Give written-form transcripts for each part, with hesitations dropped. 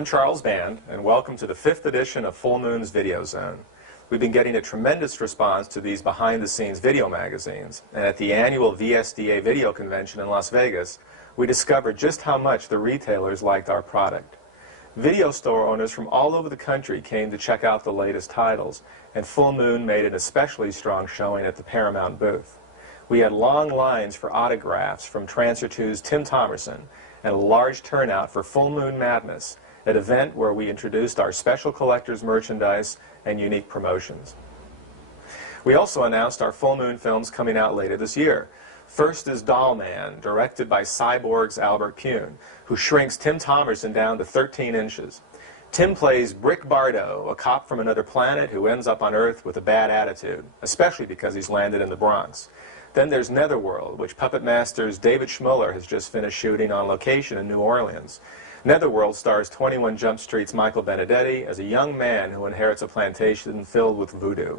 I'm Charles Band, and welcome to the 5th edition of Full Moon's Videozone. We've been getting a tremendous response to these behind-the-scenes video magazines, and at the annual VSDA Video Convention in Las Vegas, we discovered just how much the retailers liked our product. Video store owners from all over the country came to check out the latest titles, and Full Moon made an especially strong showing at the Paramount booth. We had long lines for autographs from Transfer 2's Tim Thomerson, and a large turnout for Full Moon Madness, an event where we introduced our special collector's merchandise and unique promotions. We also announced our Full Moon films coming out later this year. First is Doll Man, directed by Cyborg's Albert Pune, who shrinks Tim Thomerson down to 13 inches. Tim plays Brick Bardo, a cop from another planet who ends up on Earth with a bad attitude, especially because he's landed in the Bronx. Then there's Netherworld, which Puppet Masters David Schmuller has just finished shooting on location in New Orleans. Netherworld stars 21 Jump Street's Michael Benedetti as a young man who inherits a plantation filled with voodoo.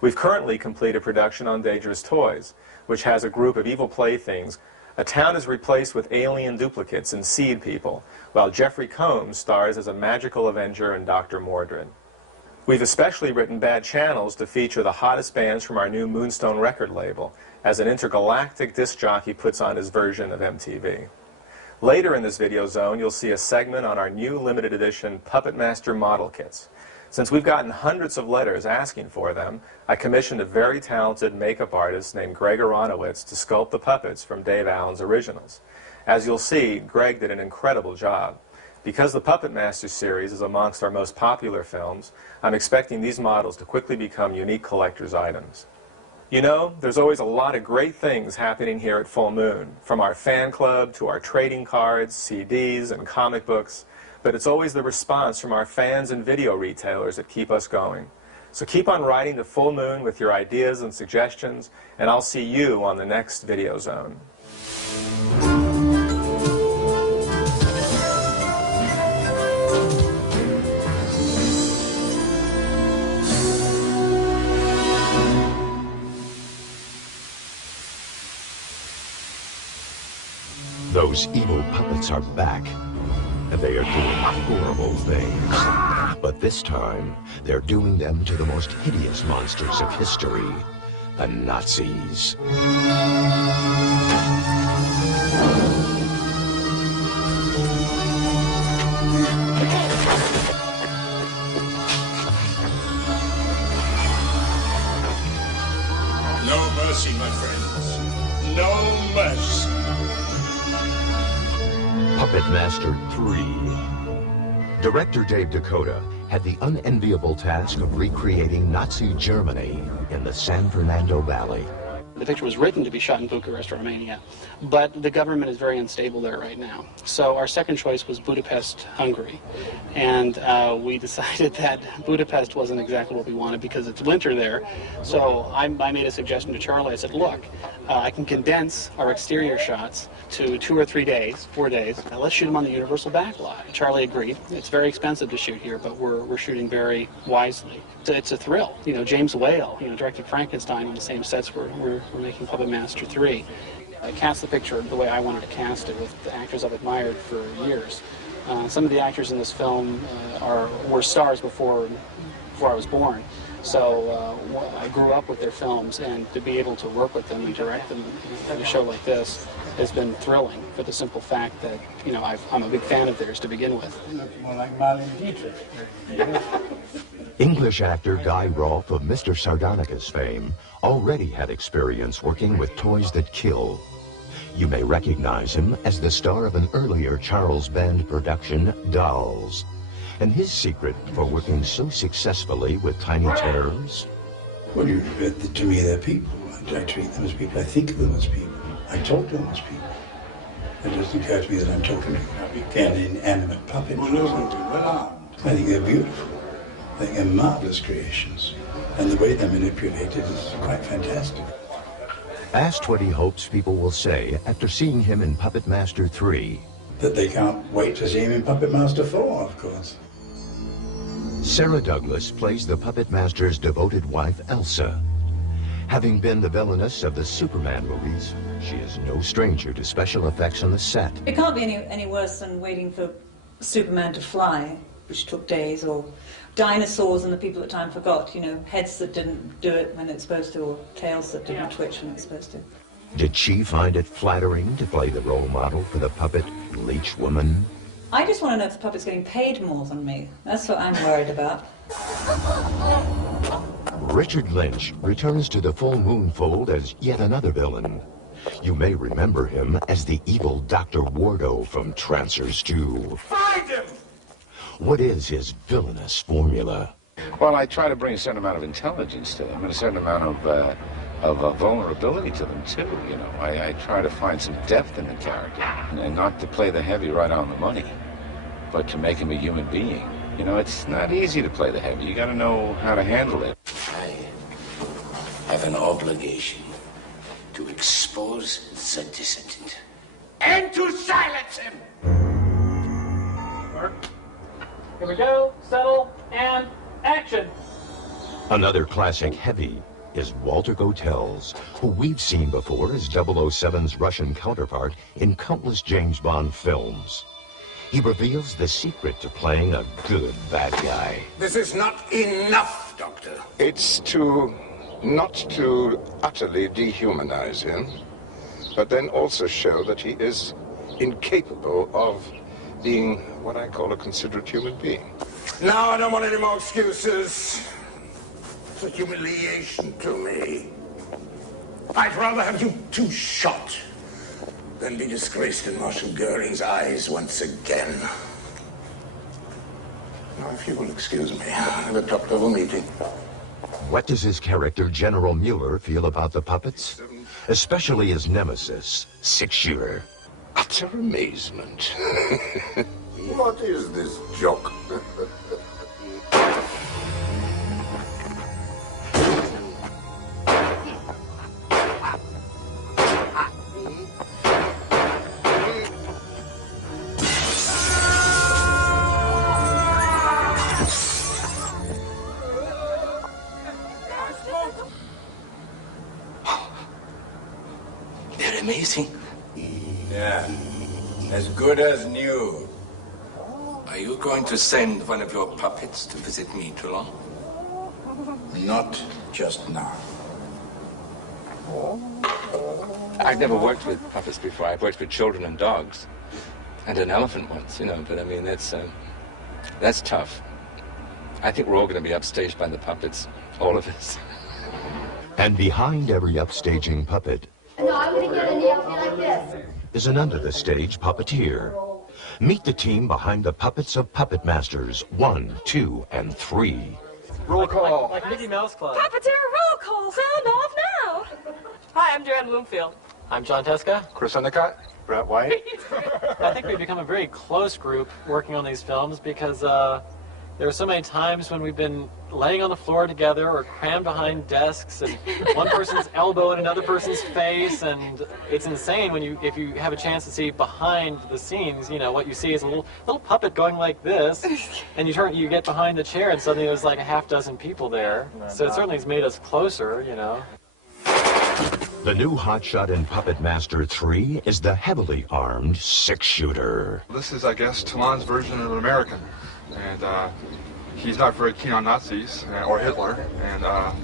We've currently completed production on Dangerous Toys, which has a group of evil playthings. A town is replaced with alien duplicates and seed people, while Jeffrey Combs stars as a magical avenger in Dr. Mordred. We've especially written Bad Channels to feature the hottest bands from our new Moonstone record label, as an intergalactic disc jockey puts on his version of MTV. Later in this video zone, you'll see a segment on our new limited edition Puppet Master model kits. Since we've gotten hundreds of letters asking for them, I commissioned a very talented makeup artist named Greg Aronowitz to sculpt the puppets from Dave Allen's originals. As you'll see, Greg did an incredible job. Because the Puppet Master series is amongst our most popular films, I'm expecting these models to quickly become unique collector's items. You know, there's always a lot of great things happening here at Full Moon, from our fan club to our trading cards, CDs, and comic books, but it's always the response from our fans and video retailers that keep us going. So keep on writing to Full Moon with your ideas and suggestions, and I'll see you on the next Video Zone. Those evil puppets are back, and they are doing horrible things. But this time, they're doing them to the most hideous monsters of history, the Nazis. No mercy, my friends. No mercy. Puppet Master 3. Director Dave Dakota had the unenviable task of recreating Nazi Germany in the San Fernando Valley. The picture was written to be shot in Bucharest, Romania, but the government is very unstable there right now. So our second choice was Budapest, Hungary. And we decided that Budapest wasn't exactly what we wanted because it's winter there. So I made a suggestion to Charlie. I said, look, I can condense our exterior shots to 2 or 3 days, 4 days. Now let's shoot them on the Universal backlot. Charlie agreed. It's very expensive to shoot here, but we're shooting very wisely. It's a thrill. You know, James Whale, directed Frankenstein on the same sets we're making Puppet Master 3. I cast the picture the way I wanted to cast it, with the actors I've admired for years. Some of the actors in this film were stars before I was born. So I grew up with their films, and to be able to work with them and direct them in a show like this has been thrilling, for the simple fact that, I'm a big fan of theirs to begin with. You look more like Marlene Dietrich. English actor Guy Rolfe of Mr. Sardonicus fame already had experience working with toys that kill. You may recognize him as the star of an earlier Charles Band production, Dolls. And his secret for working so successfully with tiny terrors? Well, to me, they're people. I treat them as people. I think of them as people. I talk to them as people. It doesn't occur to me that I'm talking to an inanimate puppet. I think they're beautiful. I think they're marvelous creations. And the way they're manipulated is quite fantastic. Asked what he hopes people will say after seeing him in Puppet Master 3. That they can't wait to see him in Puppet Master 4, of course. Sarah Douglas plays the Puppet Master's devoted wife, Elsa. Having been the villainess of the Superman movies, she is no stranger to special effects on the set. It can't be any worse than waiting for Superman to fly, which took days, or dinosaurs and the people at the time forgot, you know, heads that didn't do it when it's supposed to, or tails that didn't twitch when it's supposed to. Did she find it flattering to play the role model for the puppet Leech Woman? I just want to know if the puppet's getting paid more than me. That's what I'm worried about. Richard Lynch returns to the Full Moon fold as yet another villain. You may remember him as the evil Dr. Wardo from Trancers 2. Find him! What is his villainous formula? Well, I try to bring a certain amount of intelligence to them and a certain amount of vulnerability to them, too, you know. I try to find some depth in the character, and not to play the heavy right on the money, but to make him a human being. You know, it's not easy to play the heavy. You got to know how to handle it. I have an obligation to expose the dissident and to silence him. Here we go, settle, and action. Another classic heavy is Walter Gotell's, who we've seen before as 007's Russian counterpart in countless James Bond films. He reveals the secret to playing a good bad guy. This is not enough, Doctor. It's not to utterly dehumanize him, but then also show that he is incapable of being what I call a considerate human being. Now I don't want any more excuses. It's a humiliation to me. I'd rather have you two shot than be disgraced in Marshal Goering's eyes once again. Now, if you will excuse me, I have a top-level meeting. What does his character, General Mueller, feel about the puppets? Especially his nemesis, Six-Shooter. Utter amazement. What is this joke? They're amazing. Yeah, as good as new. Are you going to send one of your puppets to visit me, Toulon? Not just now. I've never worked with puppets before. I've worked with children and dogs, and an elephant once, you know. But I mean, that's tough. I think we're all going to be upstaged by the puppets, all of us. And behind every upstaging puppet No, I wouldn't get any outfit like this. is an under-the-stage puppeteer. Meet the team behind the puppets of Puppet Masters 1, 2, and 3. Roll call. Like Mickey Mouse Club. Puppeteer roll call, sound off now. Hi, I'm Joanne Bloomfield. I'm John Teska. Chris Endicott. Brett White? I think we've become a very close group working on these films because there are so many times when we've been laying on the floor together or crammed behind desks and one person's elbow in another person's face, and it's insane when if you have a chance to see behind the scenes, you know, what you see is a little puppet going like this, and you get behind the chair and suddenly there's like a half dozen people there. So it certainly has made us closer, you know. The new hotshot in Puppet Master 3 is the heavily armed Six-Shooter. This is, I guess, Toulon's version of an American. And he's not very keen on Nazis or Hitler. And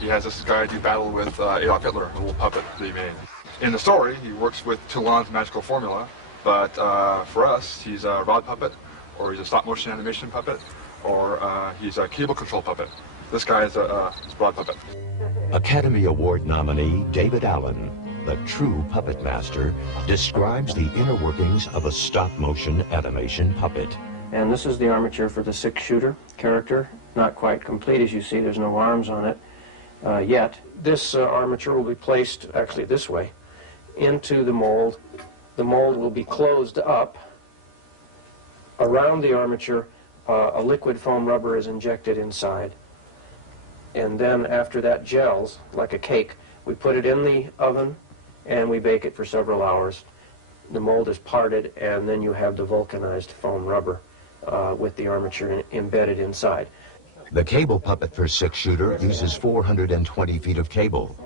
he has this guy do battle with Adolf Hitler, a little puppet that he made. In the story, he works with Toulon's magical formula. But for us, he's a rod puppet, or he's a stop-motion animation puppet, or he's a cable control puppet. This guy is a rod puppet. Academy Award nominee David Allen, the true puppet master, describes the inner workings of a stop-motion animation puppet. And this is the armature for the Six-Shooter character. Not quite complete, as you see. There's no arms on it yet. This armature will be placed, actually this way, into the mold. The mold will be closed up. Around the armature, a liquid foam rubber is injected inside. And then after that gels, like a cake, we put it in the oven and we bake it for several hours. The mold is parted, and then you have the vulcanized foam rubber with the armature embedded inside. The cable puppet for Six-Shooter uses 420 feet of cable.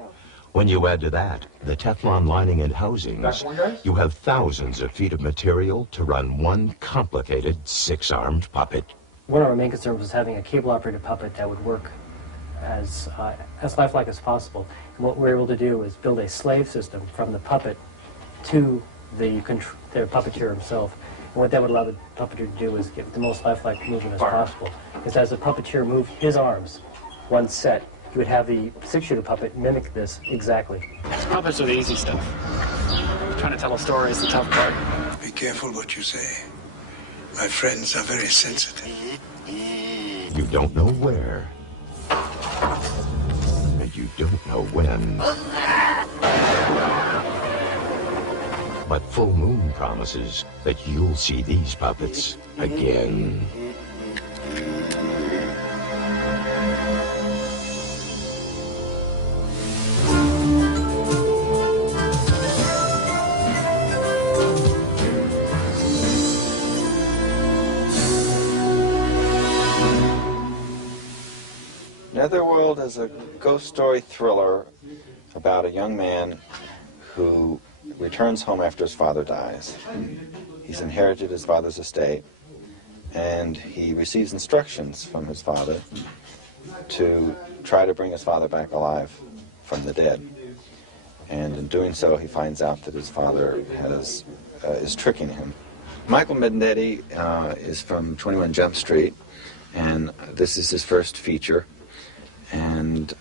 When you add to that the Teflon lining and housings, you have thousands of feet of material to run one complicated six-armed puppet. One of our main concerns was having a cable-operated puppet that would work as lifelike as possible. And what we were able to do is build a slave system from the puppet to the puppeteer himself. And what that would allow the puppeteer to do is get the most lifelike movement as possible. Because as the puppeteer moved his arms, one set, you would have the six-shooter puppet mimic this exactly. Puppets are the easy stuff. Trying to tell a story is the tough part. Be careful what you say. My friends are very sensitive. You don't know where, and you don't know when. But Full Moon promises that you'll see these puppets again. Netherworld is a ghost story thriller about a young man who returns home after his father dies. He's inherited his father's estate, and he receives instructions from his father to try to bring his father back alive from the dead. And in doing so, he finds out that his father is tricking him. Michael Mednetti is from 21 Jump Street, and this is his first feature. And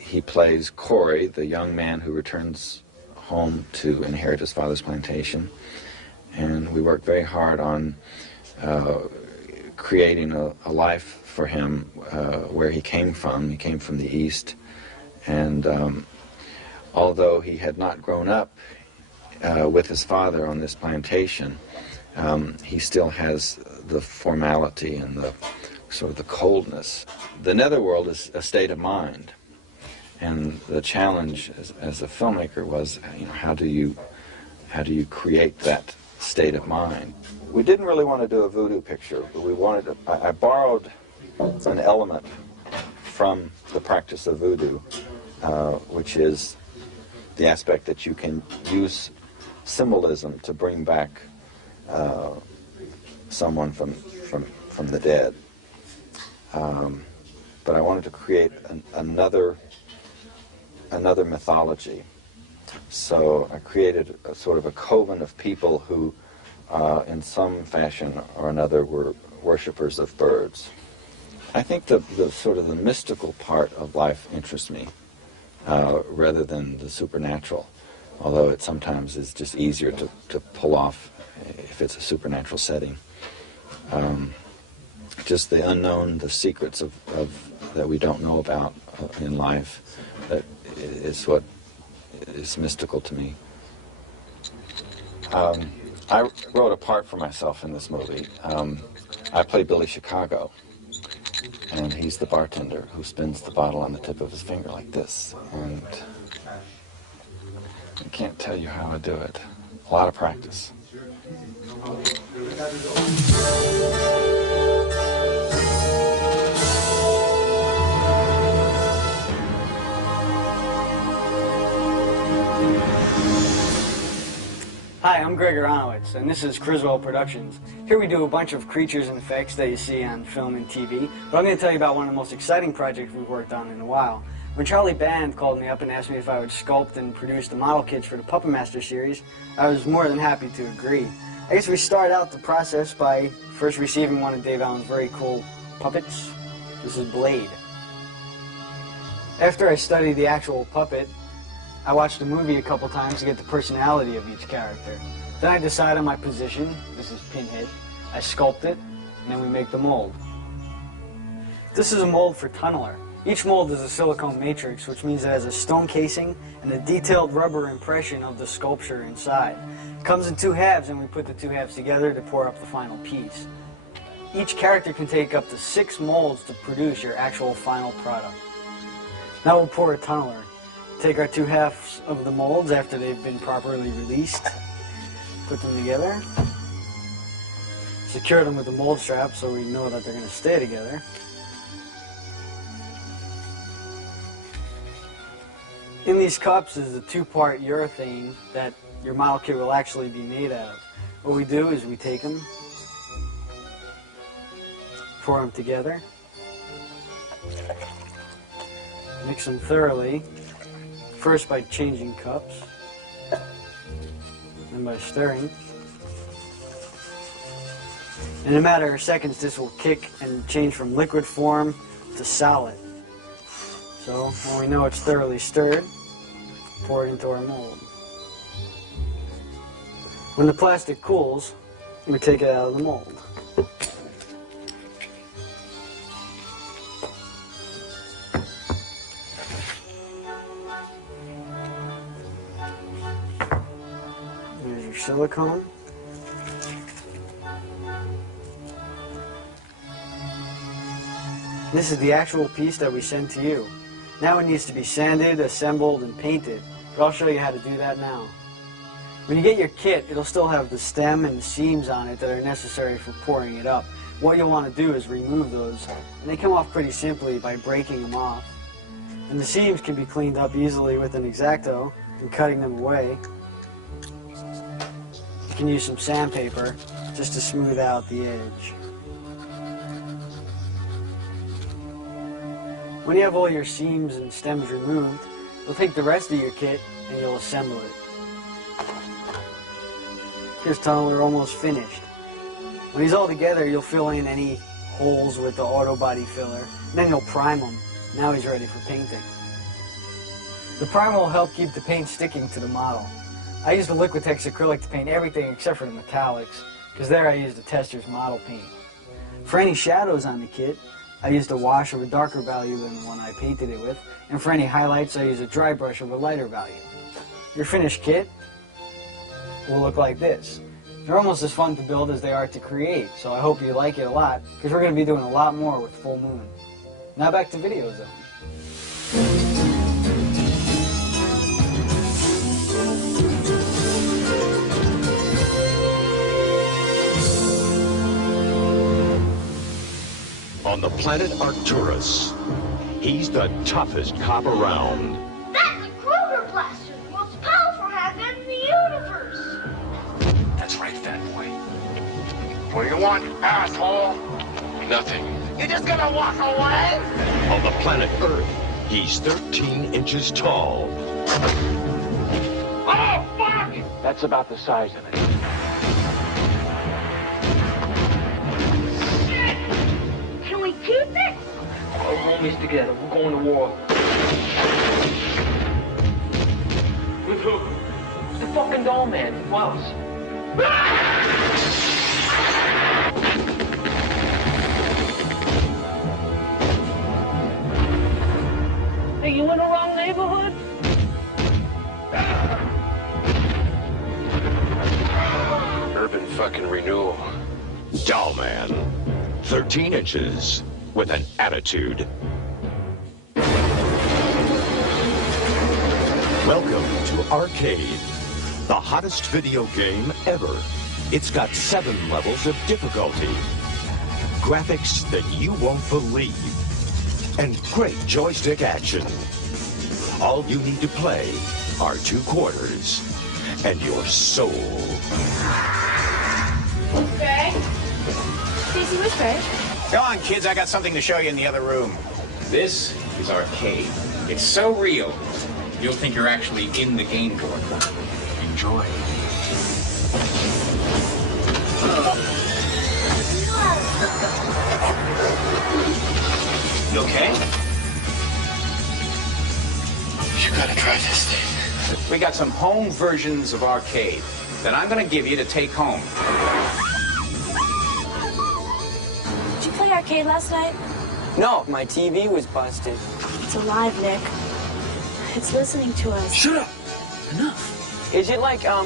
he plays Corey, the young man who returns home to inherit his father's plantation. And we worked very hard on creating a life for him where he came from. He came from the East. And although he had not grown up with his father on this plantation, he still has the formality and the sort of the coldness. The netherworld is a state of mind, and the challenge as a filmmaker was, how do you create that state of mind? We didn't really want to do a voodoo picture, but we wanted to, I borrowed an element from the practice of voodoo, which is the aspect that you can use symbolism to bring back someone from the dead. But I wanted to create another mythology. So I created a sort of a coven of people who, in some fashion or another, were worshippers of birds. I think the sort of the mystical part of life interests me, rather than the supernatural, although it sometimes is just easier to pull off if it's a supernatural setting. Just the unknown, the secrets of that we don't know about in life, that is what is mystical to me. I wrote a part for myself in this movie. I play Billy Chicago, and he's the bartender who spins the bottle on the tip of his finger like this. And I can't tell you how I do it. A lot of practice. Hi, I'm Greg Aronowitz, and this is Criswell Productions. Here we do a bunch of creatures and effects that you see on film and TV, but I'm going to tell you about one of the most exciting projects we've worked on in a while. When Charlie Band called me up and asked me if I would sculpt and produce the model kits for the Puppet Master series, I was more than happy to agree. I guess we start out the process by first receiving one of Dave Allen's very cool puppets. This is Blade. After I studied the actual puppet, I watched the movie a couple times to get the personality of each character. Then I decide on my position. This is Pinhead. I sculpt it, and then we make the mold. This is a mold for Tunneler. Each mold is a silicone matrix, which means it has a stone casing and a detailed rubber impression of the sculpture inside. It comes in two halves, and we put the two halves together to pour up the final piece. Each character can take up to 6 molds to produce your actual final product. Now we'll pour a Tunneler. Take our 2 halves of the molds after they've been properly released, put them together, secure them with the mold strap so we know that they're going to stay together. In these cups is a two-part urethane that your model kit will actually be made out of. What we do is we take them, pour them together, mix them thoroughly, first by changing cups, then by stirring. In a matter of seconds, this will kick and change from liquid form to solid. So when we know it's thoroughly stirred, pour it into our mold. When the plastic cools, we take it out of the mold. There's your silicone. This is the actual piece that we send to you. Now it needs to be sanded, assembled, and painted. But I'll show you how to do that now. When you get your kit, it'll still have the stem and the seams on it that are necessary for pouring it up. What you'll want to do is remove those. And they come off pretty simply by breaking them off. And the seams can be cleaned up easily with an X-Acto and cutting them away. You can use some sandpaper just to smooth out the edge. When you have all your seams and stems removed, you'll take the rest of your kit and you'll assemble it. Here's Tunneler almost finished. When he's all together, you'll fill in any holes with the auto body filler, and then you'll prime him. Now he's ready for painting. The primer will help keep the paint sticking to the model. I used a Liquitex acrylic to paint everything except for the metallics, because there I used a Tester's model paint. For any shadows on the kit, I used a wash of a darker value than the one I painted it with, and for any highlights I used a dry brush of a lighter value. Your finished kit will look like this. They're almost as fun to build as they are to create, so I hope you like it a lot, because we're going to be doing a lot more with Full Moon. Now back to Videozone. On the planet Arcturus, he's the toughest cop around. That's a Kruger blaster, the most powerful handgun in the universe. That's right, fat boy. What do you want, asshole? Nothing. You just gonna walk away? On the planet Earth, he's 13 inches tall. Oh, fuck! That's about the size of it. Can we keep it? All homies together. We're going to war. With who? The fucking doll man. Who else? Hey, you in the wrong neighborhood? Urban fucking renewal. Doll Man. 13 inches with an attitude. Welcome to Arcade, the hottest video game ever. It's got 7 levels of difficulty, graphics that you won't believe, and great joystick action. All you need to play are 2 quarters and your soul. Greg? Stacy, where's Greg? Go on, kids. I got something to show you in the other room. This is Arcade. It's so real, you'll think you're actually in the game board. Enjoy. You okay? You gotta try this thing. We got some home versions of Arcade that I'm gonna give you to take home. Did you play arcade last night? No, my TV was busted. It's alive, Nick. It's listening to us. Shut up! Enough. Is it like, a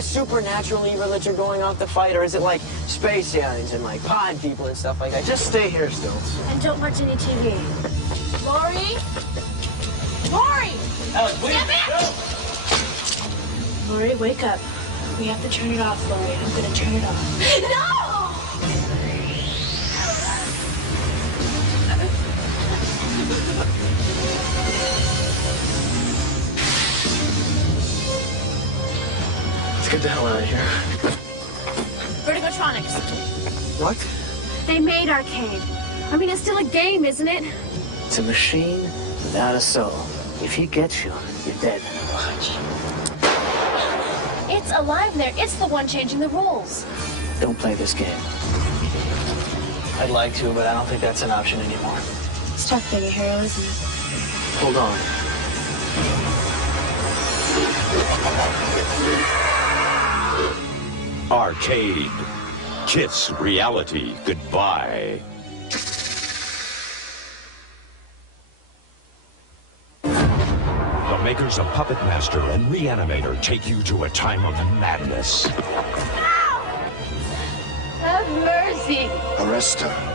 supernatural evil that you're going out to fight, or is it like space aliens and like pod people and stuff like that? Just stay here, Stilts. And don't watch any TV. Lori? Lori! Alex, please. Get back! Lori, wake up. We have to turn it off, Lori. I'm gonna turn it off. No! Get the hell out of here. Vertigotronics. What? They made Arcade. I mean, it's still a game, isn't it? It's a machine without a soul. If he gets you, you're dead. Watch. It's alive there. It's the one changing the rules. Don't play this game. I'd like to, but I don't think that's an option anymore. It's tough being a hero, isn't it? Hold on. Arcade. Kiss reality goodbye. The makers of Puppet Master and Reanimator take you to a time of madness. Have mercy. Arrest her.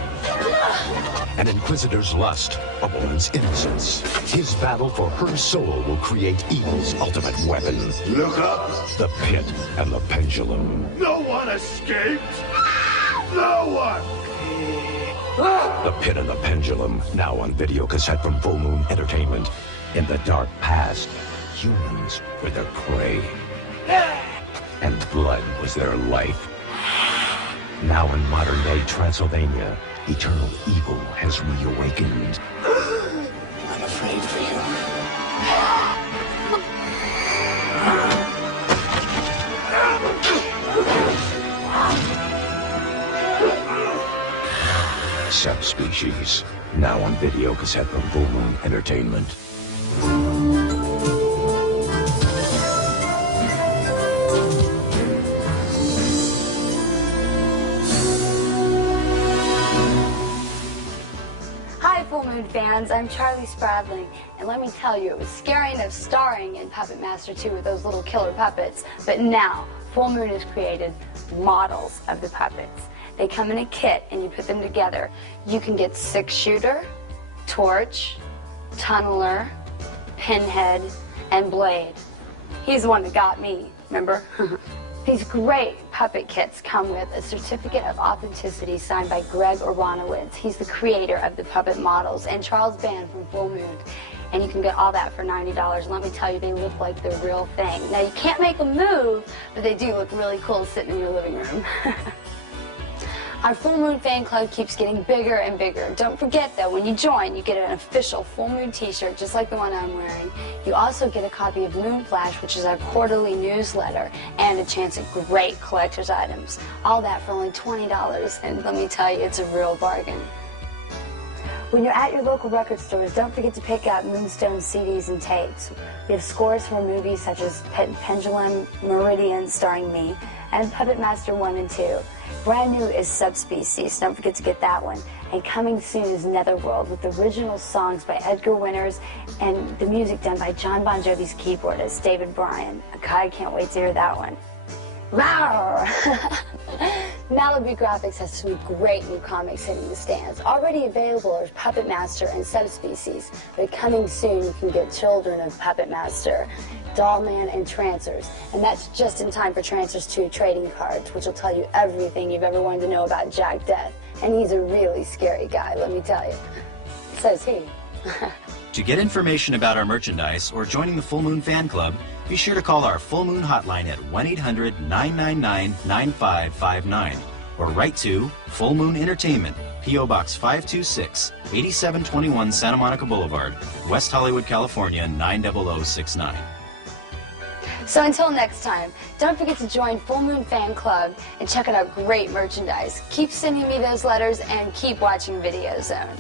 An Inquisitor's lust, a woman's innocence. His battle for her soul will create evil's ultimate weapon. Look up. The Pit and the Pendulum. No one escaped. No one. The Pit and the Pendulum, now on video cassette from Full Moon Entertainment. In the dark past, humans were their prey. And blood was their life. Now in modern-day Transylvania, eternal evil has reawakened. I'm afraid for you. Subspecies, now on video cassette from Full Moon Entertainment. Hi, Full Moon fans. I'm Charlie Spradling, and let me tell you, it was scary enough starring in Puppet Master 2 with those little killer puppets, but now Full Moon has created models of the puppets. They come in a kit, and you put them together. You can get Six-Shooter, Torch, Tunneler, Pinhead, and Blade. He's the one that got me, remember? These great puppet kits come with a certificate of authenticity signed by Greg Oronowitz. He's the creator of the puppet models, and Charles Band from Full Moon. And you can get all that for $90. And let me tell you, they look like the real thing. Now, you can't make them move, but they do look really cool sitting in your living room. Our Full Moon fan club keeps getting bigger and bigger. Don't forget, though, when you join, you get an official Full Moon t-shirt, just like the one I'm wearing. You also get a copy of Moon Flash, which is our quarterly newsletter, and a chance at great collector's items. All that for only $20, and let me tell you, it's a real bargain. When you're at your local record stores, don't forget to pick up Moonstone CDs and tapes. We have scores for movies such as Pendulum, Meridian, starring me, and Puppet Master 1 and 2. Brand new is Subspecies, don't forget to get that one. And coming soon is Netherworld with original songs by Edgar Winters and the music done by John Bon Jovi's keyboardist, David Bryan. God, I can't wait to hear that one. Rawr! Malibu Graphics has some great new comics hitting the stands. Already available are Puppet Master and Subspecies, but coming soon you can get Children of Puppet Master, Dollman, and Trancers. And that's just in time for Trancers 2 trading cards, which will tell you everything you've ever wanted to know about Jack Death. And he's a really scary guy, let me tell you. Says he. To get information about our merchandise or joining the Full Moon Fan Club, be sure to call our Full Moon hotline at 1-800-999-9559 or write to Full Moon Entertainment, P.O. Box 526, 8721 Santa Monica Boulevard, West Hollywood, California, 90069. So until next time, don't forget to join Full Moon Fan Club and check out our great merchandise. Keep sending me those letters and keep watching Videozone.